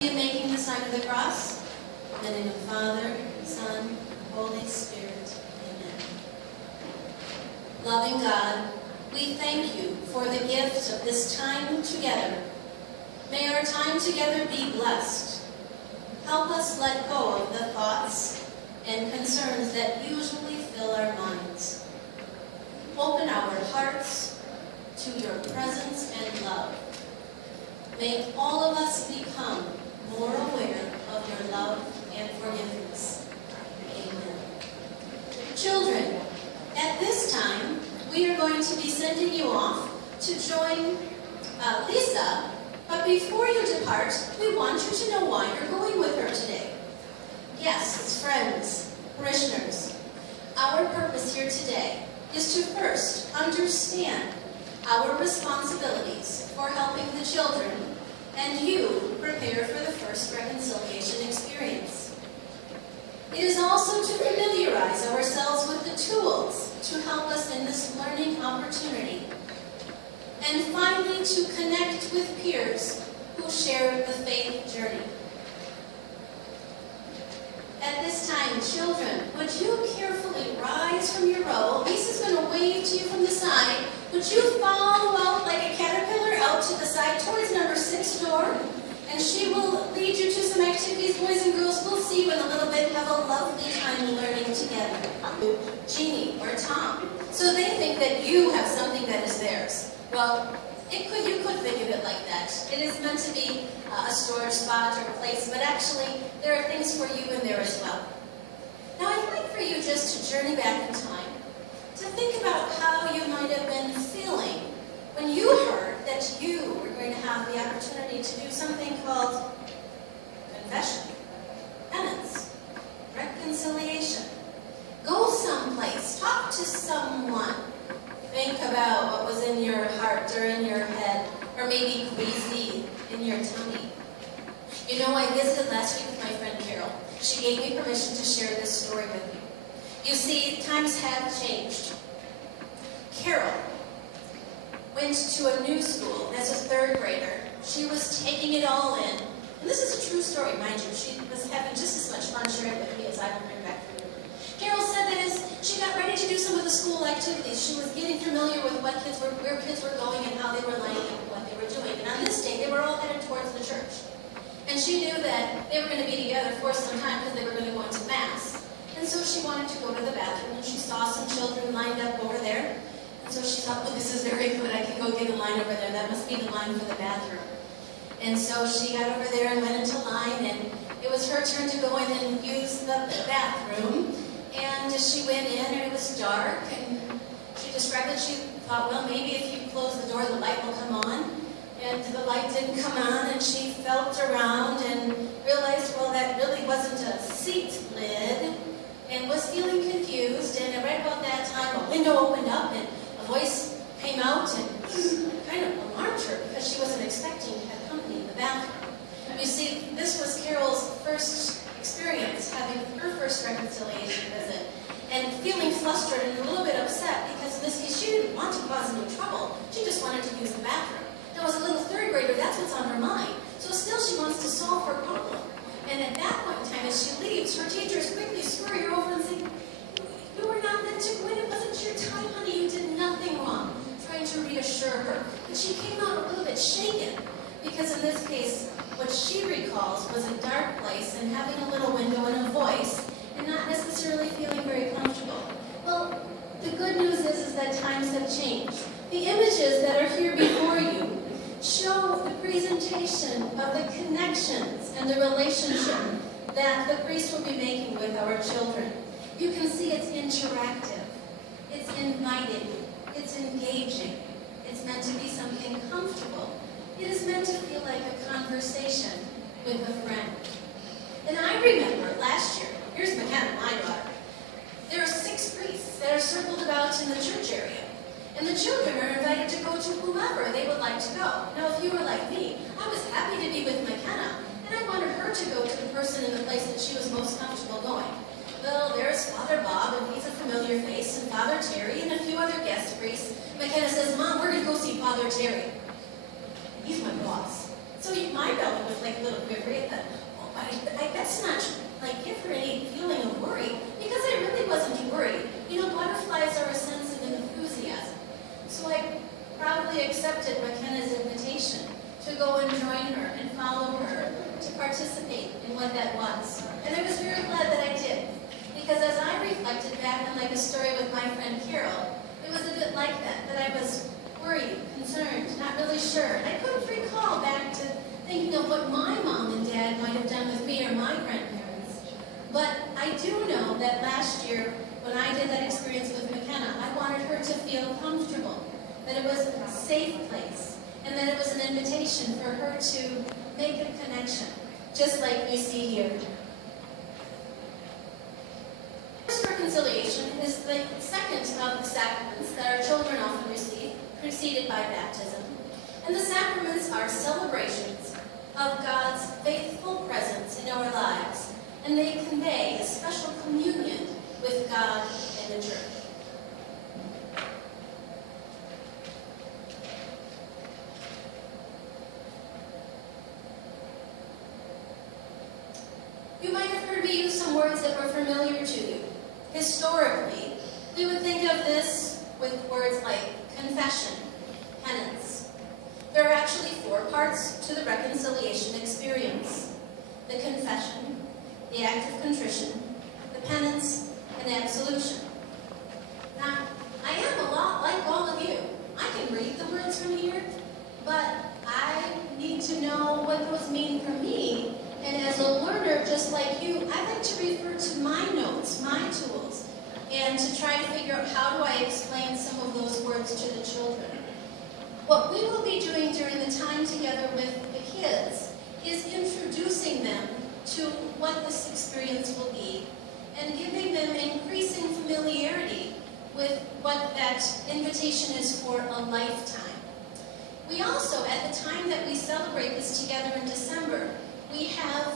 Making the sign of the cross, in the name of the Father, Son, Holy Spirit. Amen. Loving God, we thank you for the gift of this time together. May our time together be blessed. Help us let go of the thoughts and concerns that usually fill our minds. Open our hearts to your presence and love. Make all of us become more aware of your love and forgiveness. Amen. Children, at this time, we are going to be sending you off to join Lisa, but before you depart, we want you to know why you're going with her today. Guests, friends, parishioners, our purpose here today is to first understand our responsibilities for helping the children and you prepare for the first reconciliation experience. It is also to familiarize ourselves with the tools to help us in this learning opportunity. And finally, to connect with peers who share the faith journey. At this time, children, would you carefully rise from your row? Lisa's going to wave to you from the side. Would you follow out like a caterpillar out to the side towards number 6 door? And she will lead you to some activities, boys and girls. We'll see you in a little bit. Have a lovely time learning together. Jeannie or Tom. So they think that you have something that is theirs. Well, you could think of it like that. It is meant to be a storage spot or a place, but actually there are things for you in there as well. Now I'd like for you just to journey back in time, to think about how you might have been feeling when you heard that you were going to have the opportunity to do something called confession, penance, reconciliation. Go someplace, talk to someone. Think about what was in your heart or in your head, or maybe queasy in your tummy. You know, I visited last week with my friend Carol. She gave me permission to share this story with you. You see, times have changed. Carol went to a new school as a 3rd grader. She was taking it all in. And this is a true story, mind you. She was having just as much fun sharing with me as I remember back then. Carol said that as she got ready to do some of the school activities, she was getting familiar with where kids were going and how they were lining up and what they were doing. And on this day, they were all headed towards the church. And she knew that they were going to be together for some time because they were going to go into Mass. And so she wanted to go to the bathroom, and she saw some children lined up over there. And so she thought, well, this is very good. I can go get a line over there. That must be the line for the bathroom. And so she got over there and went into line, and it was her turn to go in and use the bathroom. And she went in, and it was dark, and she described that she thought, well, maybe if you close the door, the light will come on. And the light didn't come on, and she felt around and realized, well, that really wasn't a seat lid, and was feeling confused. And right about that time, a window opened up, and a voice came out and kind of alarmed her because she wasn't expecting to have company in the bathroom. You see, this was Carol's first experience, having her first reconciliation visit, and feeling flustered and a little bit upset because in this case she didn't want to cause any trouble. She just wanted to use the bathroom. Now, as a little 3rd grader, that's what's on her mind. So still she wants to solve her problem. And at that point in time, as she leaves, her teachers quickly scurry her over and say, you were not meant to go in. It wasn't your time, honey. You did nothing wrong. Trying to reassure her. But she came out a little bit shaken because in this case, what she recalls was a dark place and having a little window and a voice and not necessarily feeling very comfortable. Well, the good news is that times have changed. The images that are here before you show the presentation of the connections and the relationship that the priest will be making with our children. You can see it's interactive, it's inviting, it's engaging, it's meant to be something comfortable. It is meant to feel like a conversation with a friend. And I remember last year, here's McKenna, my daughter, there are 6 priests that are circled about in the church area. And the children are invited to go to whomever they would like to go. Now, if you were like me, I was happy to be with McKenna, and I wanted her to go to the person in the place that she was most comfortable going. Well, there's Father Bob, and he's a familiar face, and Father Terry, and a few other guest priests. McKenna says, Mom, we're going to go see Father Terry. He's my boss. So my belly was like a little quivery at what that was. And I was very glad that I did. Because as I reflected back on like a story with my friend Carol, it was a bit like that I was worried, concerned, not really sure. I couldn't recall back to thinking of what my mom and dad might have done with me or my grandparents. But I do know that last year, when I did that experience with McKenna, I wanted her to feel comfortable, that it was a safe place, and that it was an invitation for her to make a connection, just like we see here. First reconciliation is the second of the sacraments that our children often receive, preceded by baptism. And the sacraments are celebrations of God's faithful presence in our lives, and they convey a special communion with God and the church. You might have heard me use some words that were familiar to you. Historically, we would think of this with words like confession, penance. There are actually 4 parts to the reconciliation experience: the confession, the act of contrition, the penance, and the absolution. Now, I am a lot like all of you. I can read the words from here, but I need to know what those mean for me. And as a learner, just like you, I like to refer to my notes, my tools, and to try to figure out how do I explain some of those words to the children. What we will be doing during the time together with the kids is introducing them to what this experience will be and giving them increasing familiarity with what that invitation is for a lifetime. We also, at the time that we celebrate this together in December, we have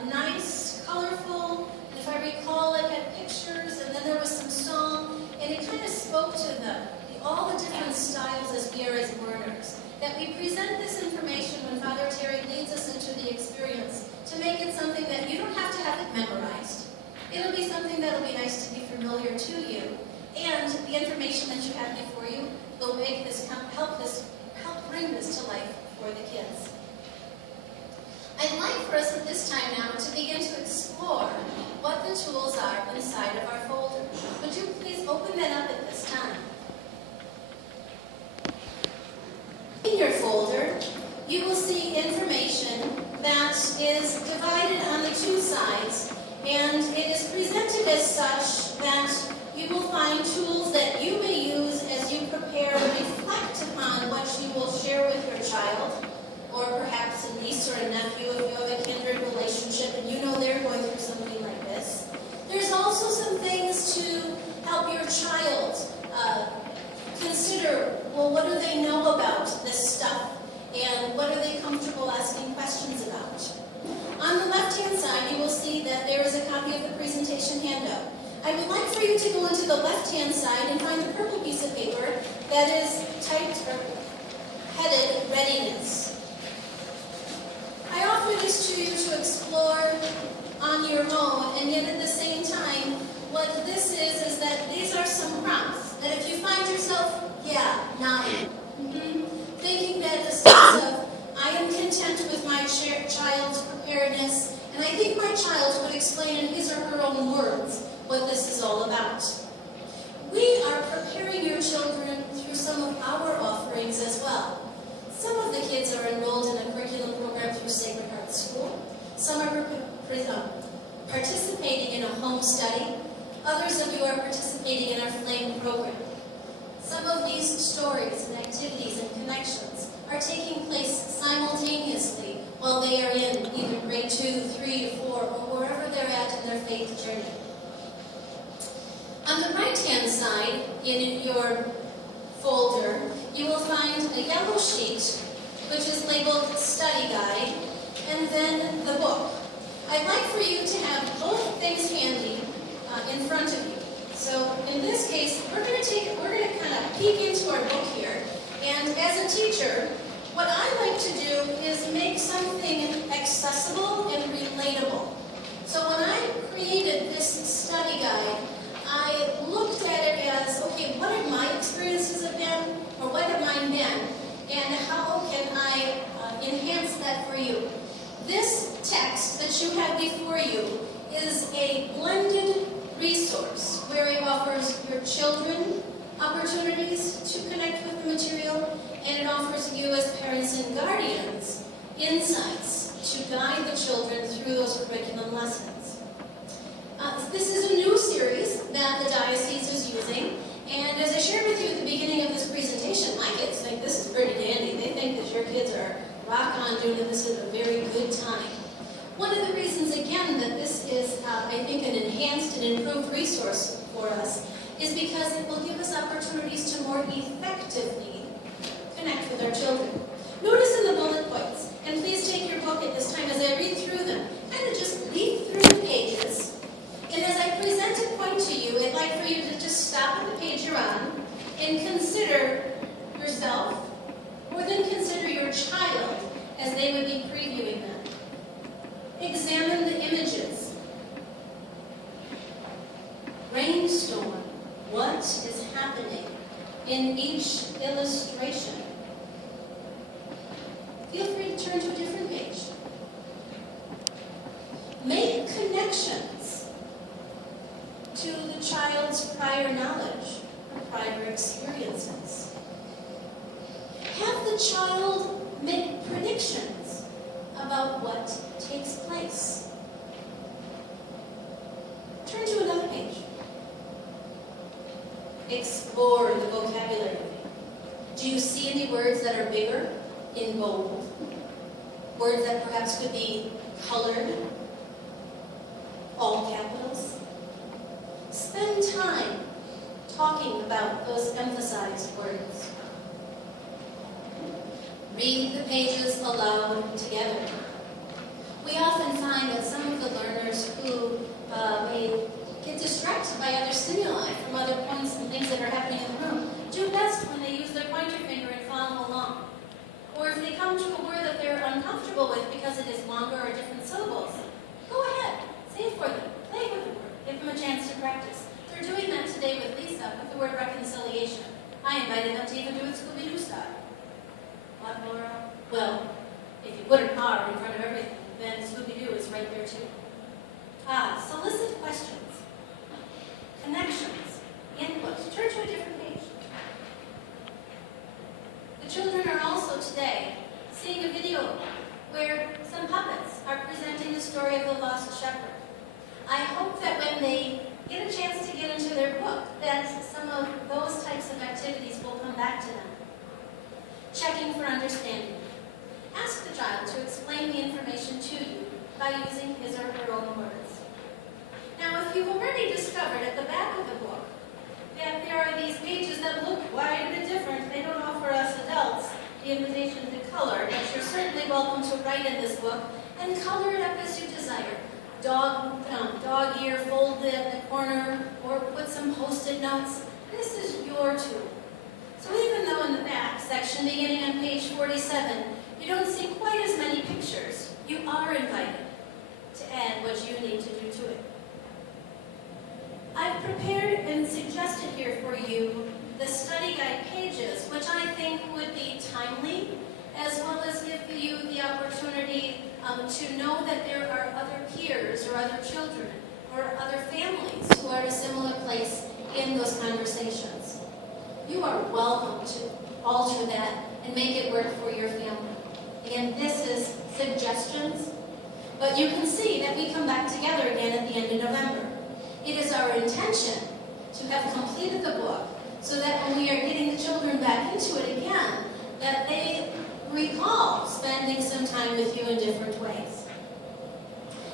a nice, colorful, if I recall, it had pictures, and then there was some song, and it kind of spoke to all the different styles as we are as learners. That we present this information when Father Terry leads us into the experience to make it something that you don't have to have it memorized. It'll be something that'll be nice to be familiar to you, and the information that you have before you will make this help bring this to life for the kids. I'd like for us at this time now to begin to explore what the tools are inside of our folder. Would you please open that up at this time? In your folder, you will see information that is divided on the 2 sides, and it is presented as such that you will find tools that you may use as you prepare and reflect upon what you will share with your child, or perhaps a niece or a nephew if you have a kindred relationship and you know they're going through something like this. There's also some things to help your child consider, well, what do they know about this stuff, and what are they comfortable asking questions about. On the left-hand side, you will see that there is a copy of the presentation handout. I would like for you to go into the left-hand side and find the purple piece of paper that is typed or headed Readiness. I offer this to you to explore on your own, and yet at the same time, what this is that these are some prompts, that if you find yourself, nodding, thinking that a sense of, I am content with my child's preparedness, and I think my child would explain in his or her own words what this is all about. We are preparing your children through some of our offerings as well. Some of the kids are enrolled in a curriculum program through Sacred Heart School. Some are participating in a home study. Others of you are participating in our Flame program. Some of these stories and activities and connections are taking place simultaneously while they are in either grade 2, 3, or 4, or wherever they're at in their faith journey. On the right-hand side, in your folder, you will find a yellow sheet, which is labeled Study Guide, and then the book. I'd like for you to have both things handy in front of you. So in this case, we're going to kind of peek into our book here. And as a teacher, what I like to do is make something accessible and relatable. So when I created this study guide, I looked at it as, okay, what have my experiences have been, or what have mine been, and how can I enhance that for you? This text that you have before you is a blended resource where it offers your children opportunities to connect with the material, and it offers you as parents and guardians insights to guide the children through those curriculum lessons. This is a new series that the diocese is using, and as I shared with you at the beginning of this presentation, my kids think this is pretty dandy. They think that your kids are rock on doing this at a very good time. One of the reasons, again, that this is, I think, an enhanced and improved resource for us is because it will give us opportunities to more effectively connect with our children. Notice in the bullet points, and please take your book at this time as I read through them, kind of just leaf through the pages. And as I present a point to you, I'd like for you to just stop at the page you're on and consider yourself, or then consider your child as they would be previewing them. Examine the images. Brainstorm what is happening in each illustration. Feel free to turn to a different page. Make connections to the child's prior knowledge or prior experiences. Have the child make predictions about what takes place. Turn to another page. Explore the vocabulary. Do you see any words that are bigger in bold? Words that perhaps could be colored, all capitals? Spend time talking about those emphasized words. Read the pages aloud together. We often find that some of the learners who may get distracted by other stimuli from other points and things that are happening in the room do best when they use their pointer finger and follow along. Or if they come to a word that they're uncomfortable with because it is longer or different syllables, go ahead, say it for them, play with the word, give them a chance to practice. They're doing that today with Lisa with the word reconciliation. I invited them to even do it Scooby-Doo style. What, Laura? Well, if you put an R in front of everything, then Scooby-Doo is right there too. Solicit questions, connections, input. Turn to a different page. The children are also today seeing a video where some puppets are presenting the story of the lost shepherd. I hope that when they get a chance to get into their book, that some of those types of activities will come back to them. Checking for understanding. Ask the child to explain the information to you by using his or her own words. Now, if you've already discovered at the back of the book that there are these pages that look quite a bit different, they don't offer us adults the invitation to color, but you're certainly welcome to write in this book and color it up as you desire. Dog ear, fold it in the corner, or put some Post-it notes. This is your tool. So even though in the back section, beginning on page 47, you don't see quite as many pictures, you are invited to add what you need to do to it. I've prepared and suggested here for you the study guide pages, which I think would be timely, as well as give you the opportunity to know that there are other peers or other children or other families who are at a similar place in those conversations. You are welcome to alter that and make it work for your family. Again, this is suggestions, but you can see that we come back together again at the end of November. It is our intention to have completed the book so that when we are getting the children back into it again, that they recall spending some time with you in different ways.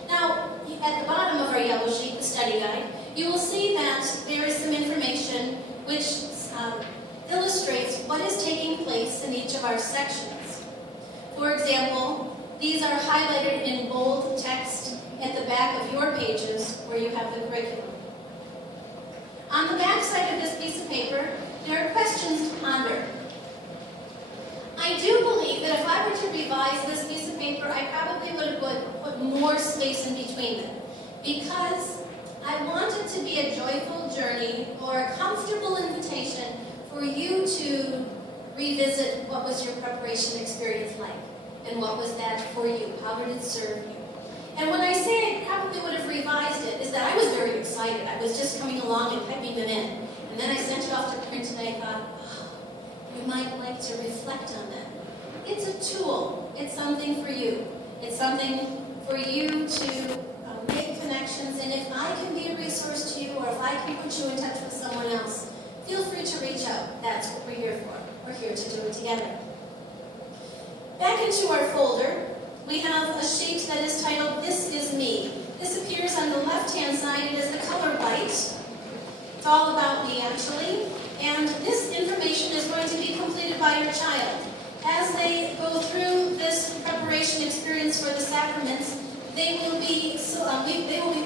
Now, at the bottom of our yellow sheet, the study guide, you will see that there is some information which illustrates what is taking place in each of our sections. For example, these are highlighted in bold text at the back of your pages where you have the curriculum. On the back side of this piece of paper, there are questions to ponder. I do believe that if I were to revise this piece of paper, I probably would put more space in between them, because I want it to be a joyful journey or a comfortable invitation for you to revisit what was your preparation experience like, and what was that for you? How did it serve you? And when I say I probably would have revised it, is that I was very excited. I was just coming along and typing them in. And then I sent it off to print and I thought, oh, you might like to reflect on that. It's a tool. It's something for you. It's something for you to make connections. And if I can be a resource to you, or if I can put you in touch with someone else, feel free to reach out. That's what we're here for. We're here to do it together. Back into our folder, we have a sheet that is titled, This Is Me. This appears on the left-hand side. It is a color white. It's all about me, actually. And this information is going to be completed by your child. As they go through this preparation experience for the sacraments, they will be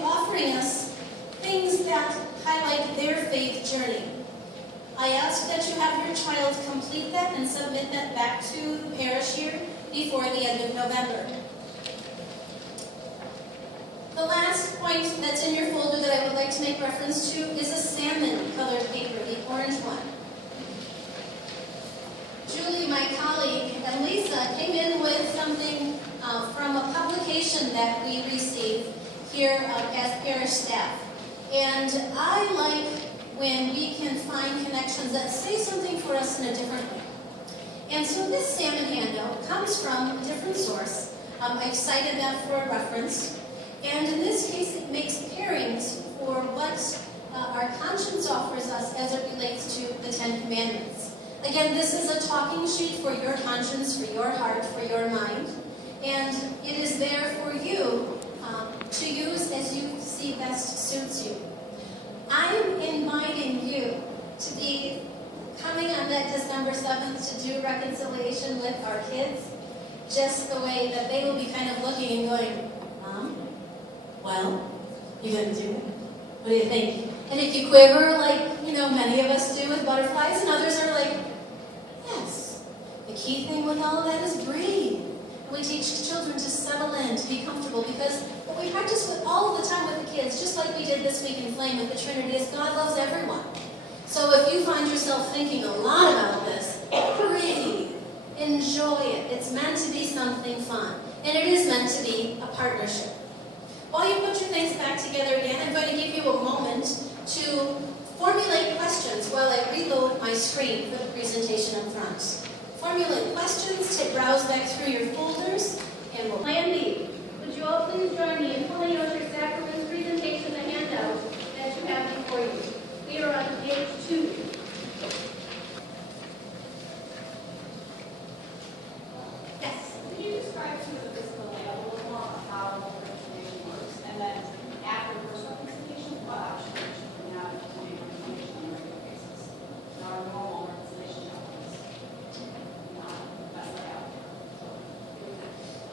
offering us things that highlight their faith journey. I ask that you have your child complete that and submit that back to the parish here before the end of November. The last point that's in your folder that I would like to make reference to is a salmon colored paper, the orange one. Julie, my colleague, and Lisa came in with something from a publication that we received here as parish staff. And I like when we can find connections that say something for us in a different way. And so this salmon handout comes from a different source. I've cited that for a reference. And in this case, it makes pairings for what our conscience offers us as it relates to the Ten Commandments. Again, this is a talking sheet for your conscience, for your heart, for your mind. And it is there for you to use as you see best suits you. I'm inviting you to be coming on that December 7th to do reconciliation with our kids, just the way that they will be kind of looking and going, well, you didn't do it. What do you think? And if you quiver like, many of us do with butterflies, and others are like, yes. The key thing with all of that is breathe. We teach children to settle in, to be comfortable, because what we practice with all the time with the kids, just like we did this week in Flame with the Trinity, is God loves everyone. So if you find yourself thinking a lot about this, breathe. Enjoy it. It's meant to be something fun. And it is meant to be a partnership. While you put your things back together again, I'm going to give you a moment to formulate questions while I reload my screen for the presentation up front. Formulate questions to browse back through your folders, and we'll plan B. Would you all please join me in pulling out your sacraments presentation, the handout that you have before you. We are on page 2. Yes? Can you describe to the physical layout a little more on how reconciliation works? And then after first reconciliation, what options should we have to make reconciliation on a regular basis? In our normal reconciliation methods. That's layout.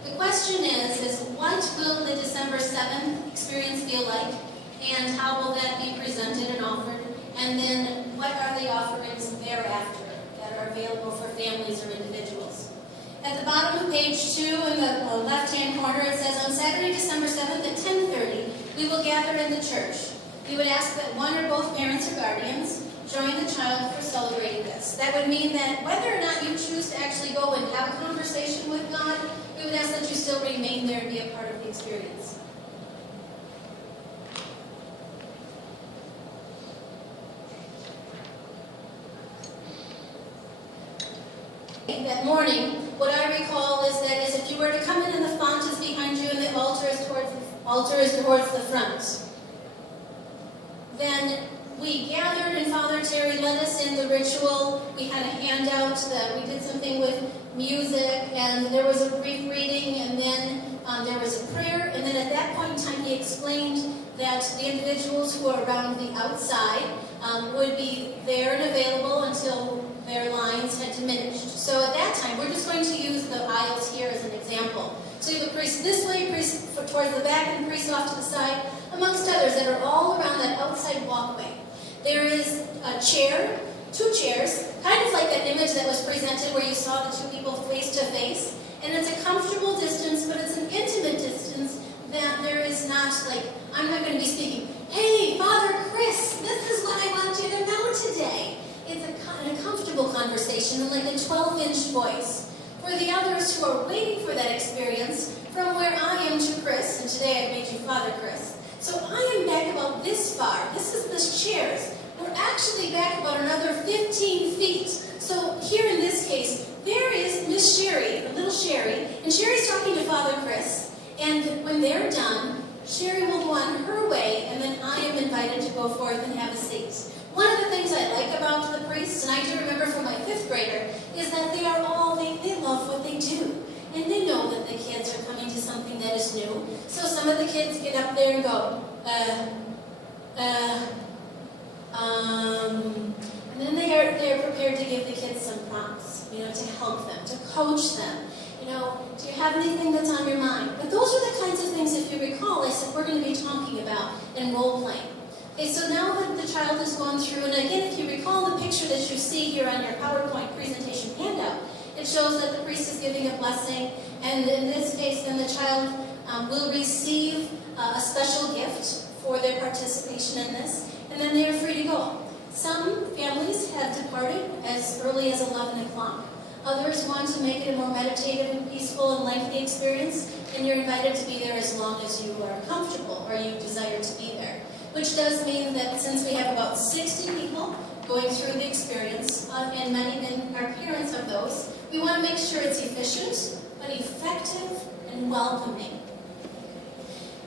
The question is what will the December 7th experience feel like, and how will that be presented and offered, and then what are the offerings thereafter that are available for families or individuals. At the bottom of page 2 in the left-hand corner, it says, on Saturday, December 7th at 10:30, we will gather in the church. We would ask that one or both parents or guardians join the child for celebrating this. That would mean that whether or not you choose to actually go and have a conversation with God, we would ask that you still remain there and be a part of the experience. That morning, what I recall is that if you were to come in and the font is behind you and the altar is towards the front, then we gathered and Father Terry led us in the ritual. We had a handout that we did something with music, and there was a brief reading, and then there was a prayer, and then at that point in time he explained that the individuals who are around the outside would be there and available until their lines had diminished. So at that time, we're just going to use the aisles here as an example. So you have a priest this way, priest towards the back, and priest off to the side, amongst others that are all around that outside walkway. There is a chair, 2 chairs, kind of like that image that was presented where you saw the 2 people face to face. And it's a comfortable distance, but it's an intimate distance that there is not like, I'm not going to be speaking, hey, Father Chris, this is what I want you to know today. It's a comfortable conversation in like a 12-inch voice. For the others who are waiting for that experience, from where I am to Chris, and today today I've made you Father Chris. So I am back about this far. This is the chairs. We're actually back about another 15 feet. So here in this case, there is Miss Sherry, the little Sherry, and Sherry's talking to Father Chris. And when they're done, Sherry will go on her way, and then I am invited to go forth and have a seat. One of the things I like about the priests, and I do remember from my 5th grader, is that they love what they do. And they know that the kids are coming to something that is new. So some of the kids get up there and go, and then they're prepared to give the kids some prompts, to help them, to coach them. Do you have anything that's on your mind? But those are the kinds of things, if you recall, I said we're going to be talking about in role-playing. Okay, so now that the child has gone through, and again, if you recall the picture that you see here on your PowerPoint presentation handout, it shows that the priest is giving a blessing, and in this case, then the child will receive a special gift for their participation in this, and then they are free to go. Some families have departed as early as 11 o'clock. Others want to make it a more meditative and peaceful and lengthy experience, and you're invited to be there as long as you are comfortable or you desire to be there. Which does mean that since we have about 60 people going through the experience, and many are parents of those, we want to make sure it's efficient, but effective and welcoming.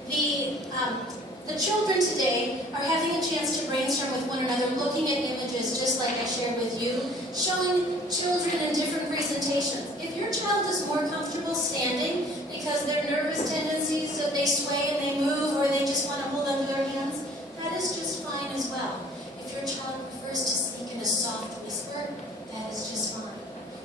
The children today are having a chance to brainstorm with one another, looking at images just like I shared with you, showing children in different presentations. If your child is more comfortable standing because their nervous tendencies, so they sway and they move, or they just want to hold onto their hands, that is just fine as well. If your child prefers to speak in a soft whisper, that is just fine.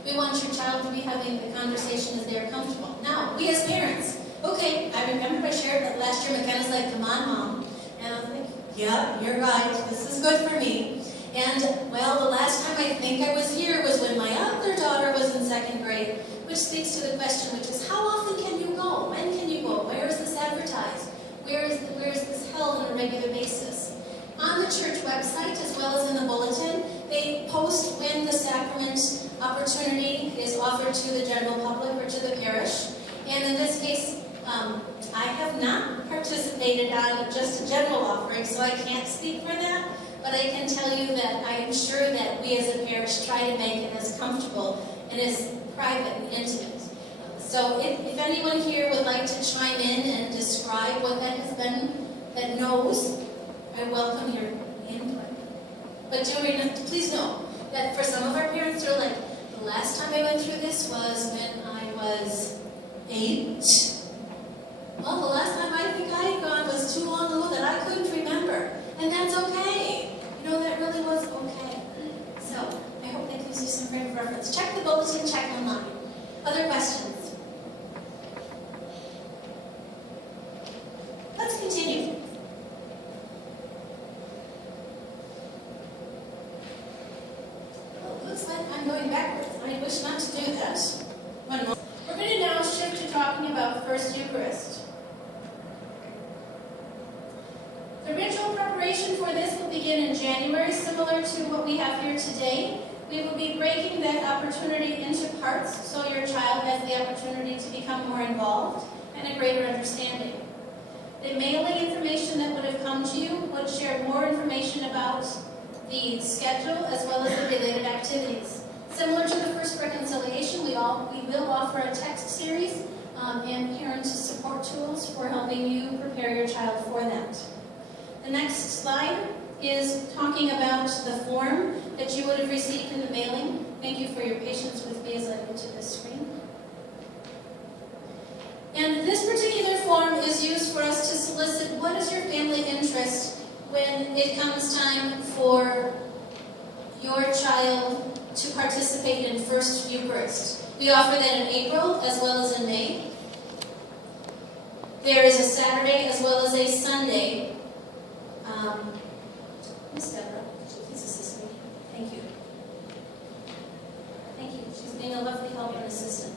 We want your child to be having the conversation as they are comfortable. Now, we as parents, okay, I remember I shared that last year McKenna's like, come on, Mom. And I'm like, yeah, you're right, this is good for me. And, well, the last time I think I was here was when my other daughter was in 2nd grade, which speaks to the question, which is, how often can you go? When can you go? Where is this advertised? Where is this held on a regular basis? On the church website, as well as in the bulletin, they post when the sacrament opportunity is offered to the general public or to the parish. And in this case, I have not participated on just a general offering, so I can't speak for that, but I can tell you that I am sure that we as a parish try to make it as comfortable and as private and intimate. So if anyone here would like to chime in and describe what that has been, that knows, I welcome your input. But please know that for some of our parents, they're like, the last time I went through this was when I was 8. Well, the last time I think I had gone was too long ago that I couldn't remember. And that's okay. That really was okay. So, I hope that gives you some frame of reference. Check the bulletin, check online. Other questions? Let's continue. Well, it looks like I'm going backwards. I wish not to do that. One more. We're going to now shift to talking about First Eucharist. The ritual preparation for this will begin in January, similar to what we have here today. We will be breaking that opportunity into parts so your child has the opportunity to become more involved and a greater understanding. The mailing information that would have come to you would share more information about the schedule as well as the related activities. Similar to the first reconciliation, we will offer a text series and parent support tools for helping you prepare your child for that. The next slide is talking about the form that you would have received in the mailing. Thank you for your patience with me as I go to this screen. And this particular form is used for us to solicit what is your family interest when it comes time for your child to participate in First Eucharist. We offer that in April as well as in May. There is a Saturday as well as a Sunday. Miss Deborah, please assist me. Thank you. Thank you. She's being a lovely help and assistant.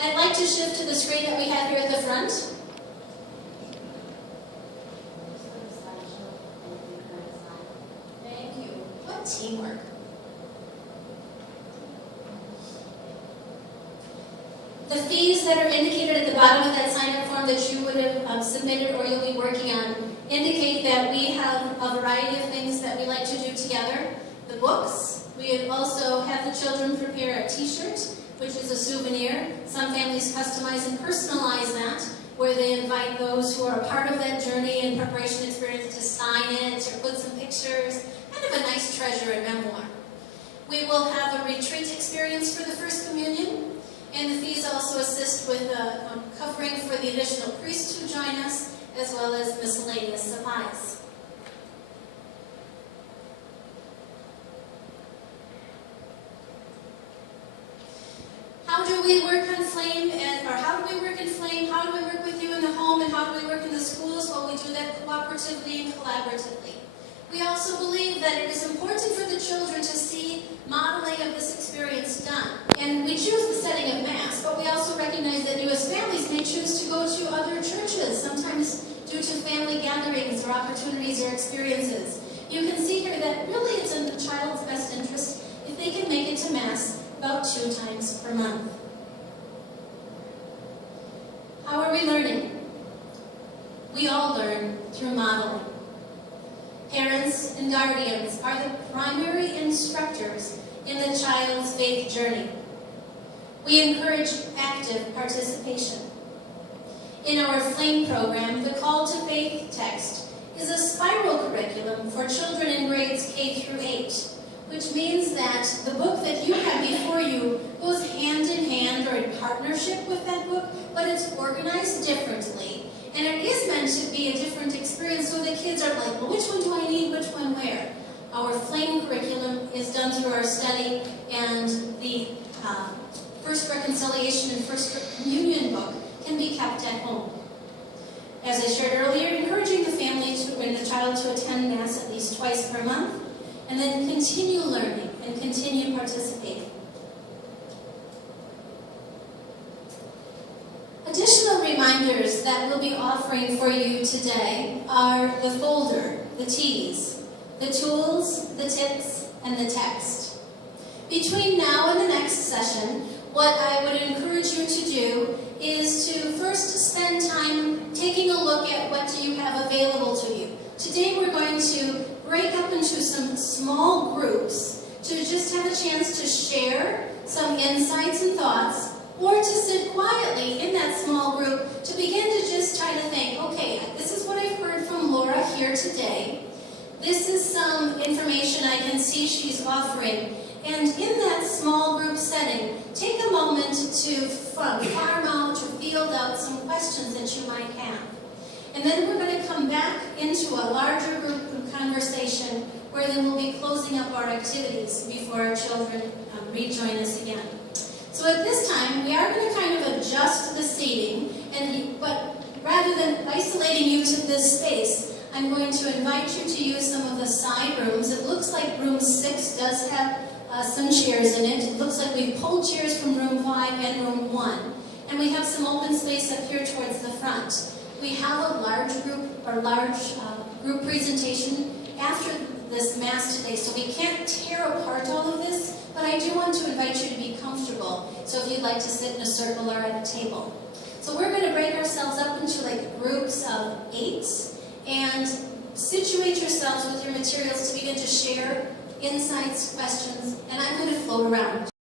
I'd like to shift to the screen that we have here at the front. Thank you. What teamwork. The fees that are indicated at the bottom of that sign-up form that you would have submitted or you'll be working on indicate that we have a variety of things that we like to do together. The books. We also have the children prepare a t-shirt, which is a souvenir. Some families customize and personalize that, where they invite those who are a part of that journey and preparation experience to sign it or put some pictures, kind of a nice treasure and memoir. We will have a retreat experience for the First Communion, and the fees also assist with covering for the additional priests who join us, as well as miscellaneous supplies. How do we work on Flame, or how do we work in Flame? How do we work with you in the home, and how do we work in the schools? Well, we do that cooperatively and collaboratively. We also believe that it is important for the children to see modeling of this experience done. And we choose the setting of Mass, but we also recognize that you as families may choose to go to other churches, sometimes due to family gatherings or opportunities or experiences. You can see here that really it's in the child's best interest if they can make it to Mass about 2 times per month. How are we learning? We all learn through modeling. Parents and guardians are the primary instructors in the child's faith journey. We encourage active participation. In our Flame program, the Call to Faith text is a spiral curriculum for children in grades K through 8, which means that the book that you have before you goes hand in hand or in partnership with that book, but it's organized differently. And it is meant to be a different experience, so the kids are like, well, which one do I need, which one where? Our Flame curriculum is done through our study, and the First Reconciliation and First Communion book can be kept at home. As I shared earlier, encouraging the family and the child to attend Mass at least twice per month, and then continue learning and continue participating. Additional reminders that we'll be offering for you today are the folder, the T's, the tools, the tips, and the text. Between now and the next session, what I would encourage you to do is to first spend time taking a look at what do you have available to you. Today we're going to break up into some small groups to just have a chance to share some insights and thoughts, or to sit quietly in that small group to begin to just try to think, okay, this is what I've heard from Laura here today. This is some information I can see she's offering. And in that small group setting, take a moment to farm out or field out some questions that you might have. And then we're going to come back into a larger group conversation where then we'll be closing up our activities before our children rejoin us again. So at this time, we are going to kind of adjust the seating, but rather than isolating you to this space, I'm going to invite you to use some of the side rooms. It looks like room 6 does have some chairs in it. It looks like we've pulled chairs from room 5 and room 1. And we have some open space up here towards the front. We have a large group presentation after this Mass today, so we can't tear apart all of this, but I do want to invite you to be comfortable. So if you'd like to sit in a circle or at a table. So we're going to break ourselves up into like groups of 8 and situate yourselves with your materials to begin to share insights, questions, and I'm going to float around.